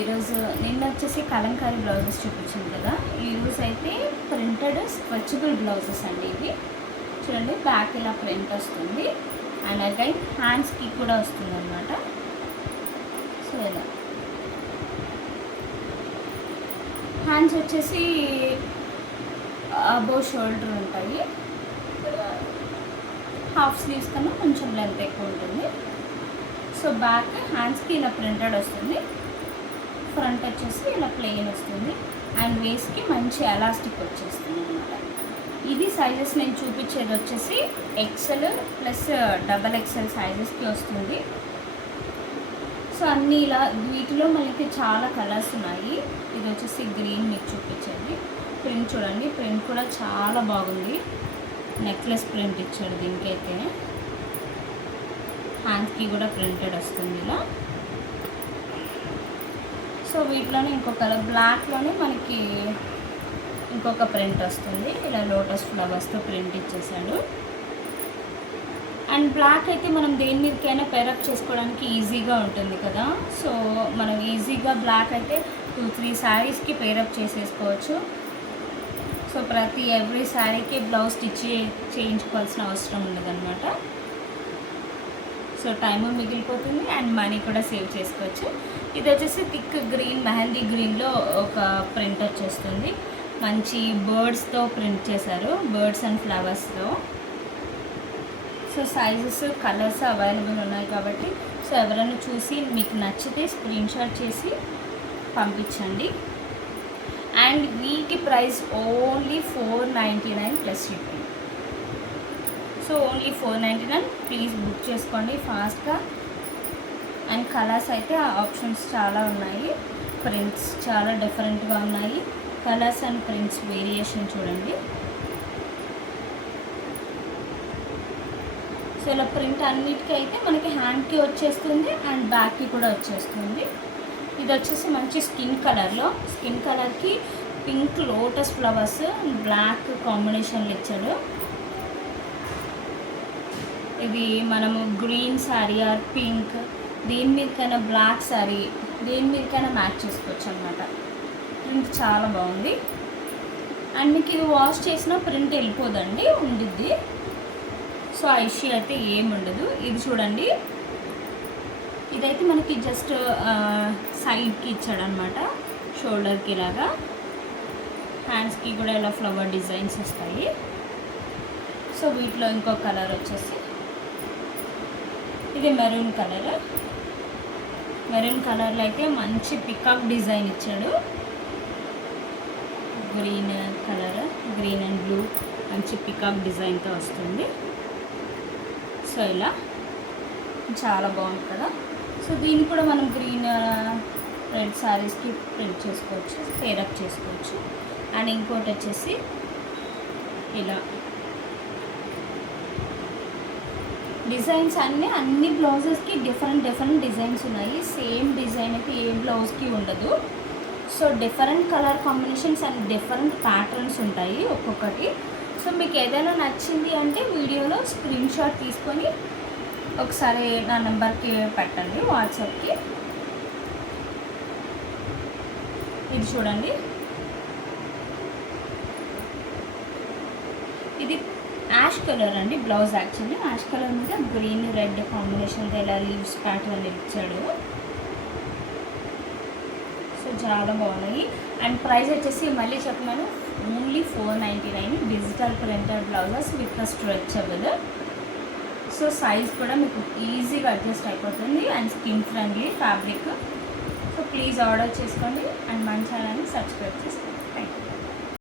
ఈరోజు నిన్న వచ్చేసి కలంకారీ బ్లౌజెస్ చూపించింది కదా, ఈరోజు అయితే ప్రింటెడ్ స్ట్రెచబుల్ బ్లౌజెస్ అండి. ఇవి చూడండి, బ్యాక్ ఇలా ప్రింట్ వస్తుంది అండ్ అగైన్ హ్యాండ్స్కి కూడా వస్తుంది అన్నమాట. సో ఇలా హ్యాండ్స్ వచ్చేసి అబో షోల్డర్ ఉంటాయి, హాఫ్ స్లీవ్స్ కన్నా కొంచెం లెంత్ ఎక్కువ ఉంటుంది. సో బ్యాక్ హ్యాండ్స్కి ఇలా ప్రింటెడ్ వస్తుంది, ఫ్రంట్ వచ్చేసి ఇలా ప్లెయిన్ వస్తుంది అండ్ వేస్ట్కి మంచి ఎలాస్టిక్ వచ్చేస్తుంది అనమాట. ఇది సైజెస్ నేను చూపించేది వచ్చేసి ఎక్సెల్ ప్లస్ డబల్ ఎక్సెల్ సైజెస్కి వస్తుంది. సో అన్నీ ఇలా వీటిలో మనకి చాలా కలర్స్ ఉన్నాయి. ఇది వచ్చేసి గ్రీన్ మీకు చూపించేది. ప్రింట్ చూడండి, ప్రింట్ కూడా చాలా బాగుంది, నెక్లెస్ ప్రింట్ ఇచ్చాడు దీనికైతే. హ్యాండ్స్కి కూడా ప్రింటెడ్ వస్తుంది ఇలా. సో వీటిలోనే ఇంకొక కలర్ బ్లాక్లోనే మనకి ఇంకొక ప్రింట్ వస్తుంది, ఇలా లోటస్ ఫ్లవర్స్తో ప్రింట్ ఇచ్చేసాడు. అండ్ బ్లాక్ అయితే మనం దేని మీదకైనా పేరప్ చేసుకోవడానికి ఈజీగా ఉంటుంది కదా. సో మనం ఈజీగా బ్లాక్ అయితే 2-3 శారీస్కి పేరప్ చేసేసుకోవచ్చు. సో ఎవ్రీ శారీకి బ్లౌజ్ స్టిచ్ చేయించుకోవాల్సిన అవసరం ఉండదన్నమాట. సో టైము మిగిలిపోతుంది అండ్ మనీ కూడా సేవ్ చేసుకోవచ్చు. ఇది వచ్చేసి థిక్ గ్రీన్, మెహందీ గ్రీన్లో ఒక ప్రింట్ వచ్చేస్తుంది. మంచి బర్డ్స్తో ప్రింట్ చేశారు, బర్డ్స్ అండ్ ఫ్లవర్స్తో. సో సైజెస్ కలర్స్ అవైలబుల్ ఉన్నాయి కాబట్టి సో ఎవరైనా చూసి మీకు నచ్చితే స్క్రీన్ షాట్ చేసి పంపించండి. అండ్ వీటి price only 499 plus shipping. So only 499. Please book చేసుకోండి ఫాస్ట్గా. అండ్ కలర్స్ అయితే ఆప్షన్స్ చాలా ఉన్నాయి, ప్రింట్స్ చాలా డిఫరెంట్గా ఉన్నాయి. కలర్స్ అండ్ ప్రింట్స్ వేరియేషన్ చూడండి. సో ఇలా ప్రింట్ అన్నిటికీ అయితే మనకి హ్యాండ్కి వచ్చేస్తుంది అండ్ బ్యాక్కి కూడా వచ్చేస్తుంది. ఇది వచ్చేసి మంచి స్కిన్ కలర్లో, స్కిన్ కలర్కి పింక్ లోటస్ ఫ్లవర్స్ బ్లాక్ కాంబినేషన్లో ఇచ్చాడు. ఇది మనము గ్రీన్ శారీ ఆర్ పింక్, దేని మీదకైనా బ్లాక్ శారీ, దేని మీదకైనా మ్యాచ్ చేసుకోవచ్చు అనమాట. ప్రింట్ చాలా బాగుంది అండ్ మీకు ఇది వాష్ చేసినా ప్రింట్ వెళ్ళిపోదండి, ఉండిద్ది. సో ఆ ఇష్యూ అయితే ఏముండదు. ఇది చూడండి, ఇదైతే మనకి జస్ట్ సైడ్కి ఇచ్చాడనమాట, షోల్డర్కి ఇలాగా. హ్యాండ్స్కి కూడా ఇలా ఫ్లవర్ డిజైన్స్ వస్తాయి. సో వీటిలో ఇంకో కలర్ వచ్చేసి ఇది మెరూన్ కలర్. మెరూన్ కలర్లో అయితే మంచి పికాక్ డిజైన్ ఇచ్చాడు. Green colour, green and blue మంచి పికాక్ డిజైన్తో వస్తుంది. సో ఇలా చాలా బాగుంది కదా. సో దీన్ని కూడా మనం గ్రీన్ రెడ్ శారీస్కి ప్రింట్ చేసుకోవచ్చు, పేరప్ చేసుకోవచ్చు. అండ్ ఇంకోటి వచ్చేసి ఇలా డిజైన్స్ అన్ని బ్లౌజెస్కి డిఫరెంట్ డిజైన్స్ ఉన్నాయి. సేమ్ డిజైన్ అయితే ఏ బ్లౌజ్కి ఉండదు. So different colour combinations and different patterns ఉంటాయి ఒక్కొక్కటి. సో మీకు ఏదైనా నచ్చింది అంటే వీడియోలో స్క్రీన్ షాట్ తీసుకొని ఒకసారి నా నెంబర్కి పెట్టండి, వాట్సాప్కి. ఇది చూడండి, ఇది యాష్ కలర్ అండి బ్లౌజ్. యాక్చువల్లీ యాష్ కలర్ మీద గ్రీన్ రెడ్ కాంబినేషన్తో ఇలా లీవ్స్ ప్యాటర్న్ ఇచ్చాడు. సో చాలా బాగున్నాయి. అండ్ ప్రైస్ వచ్చేసి మళ్ళీ చెప్పాను, only 499. Digital printed blouses with stretchable. So size కూడా మీకు ఈజీగా అడ్జస్ట్ అయిపోతుంది and skin friendly fabric. So please order చేసుకోండి అండ్ మన ఛానల్ని సబ్స్క్రైబ్ చేసుకోండి. Thank you.